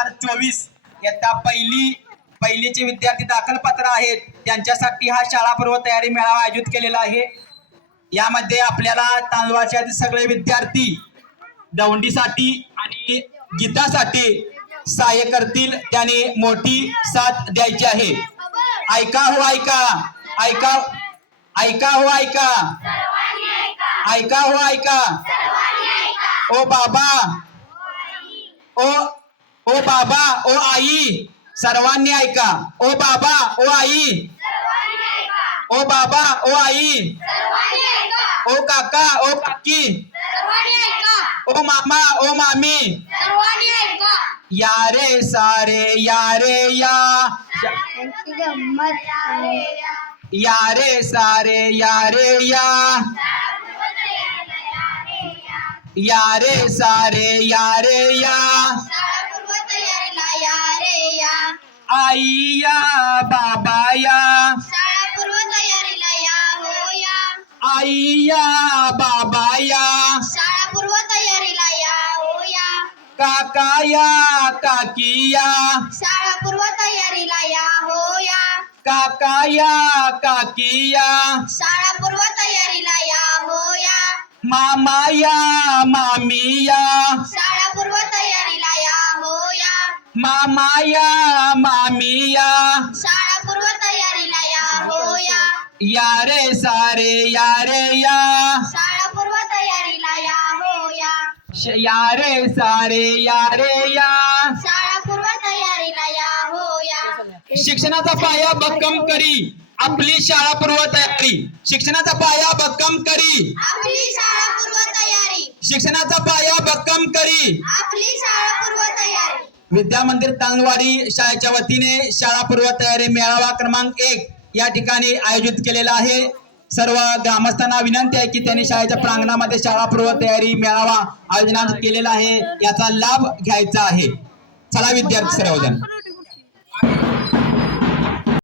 हजार चोवीस इयत्ता पहिली पहिलीचे विद्यार्थी दाखलपत्र आहेत. त्यांच्यासाठी हा शाळापूर्व तयारी मेळावा आयोजित केलेला आहे. यामध्ये आपल्याला तांदवाच्या सगळे विद्यार्थी दौंडीसाठी आणि गीतासाठी सहाय्य करतील. त्याने मोठी साथ द्यायची आहे. ऐका हो ऐका. ऐका ऐका हो ऐका. ऐका हो ऐका. ओ बाबा. ओ ओ बाबा ओ आई सर्वांनी ऐका. ओ बाबा ओ आई. ओ बाबा ओ आई. ओ काका ओ काकी. ओ मामा ओ मामी. या रे सारे या. रे या यारे या. रे सारे या. रे या या रे सारे या रे या आई या बाबा या आई या बाबा या काका या काकी या शाळापूर्व तयारीला या हो या काका या काकी या शाळापूर्व तयारीला या हो या मामा या मामी या मामा या मामी या शाळापूर्व तयारीला या हो या रे सारे या रे या. शाळापूर्व तयारीला या हो या श- रे सारे या रे या. शाळापूर्व तयारीला या हो या शिक्षणाचा पाया भक्कम करी. आपली शाळा पूर्व तयारी शिक्षणाचा पाया भक्कम करी. आपली शाळापूर्व तयारी शिक्षणाचा पाया भक्कम करी. विद्या मंदिर तांगवाडी शाळेच्या वतीने शाळा पूर्व तयारी मेळावा क्रमांक एक या ठिकाणी आयोजित केलेला आहे. सर्व ग्रामस्थांना विनंती आहे की त्यांनी शाळेच्या प्रांगणामध्ये शाळा पूर्व तयारी मेळावा आयोजनात केलेला आहे. याचा लाभ घ्यायचा आहे. चला विद्यार्थी सर्वजण.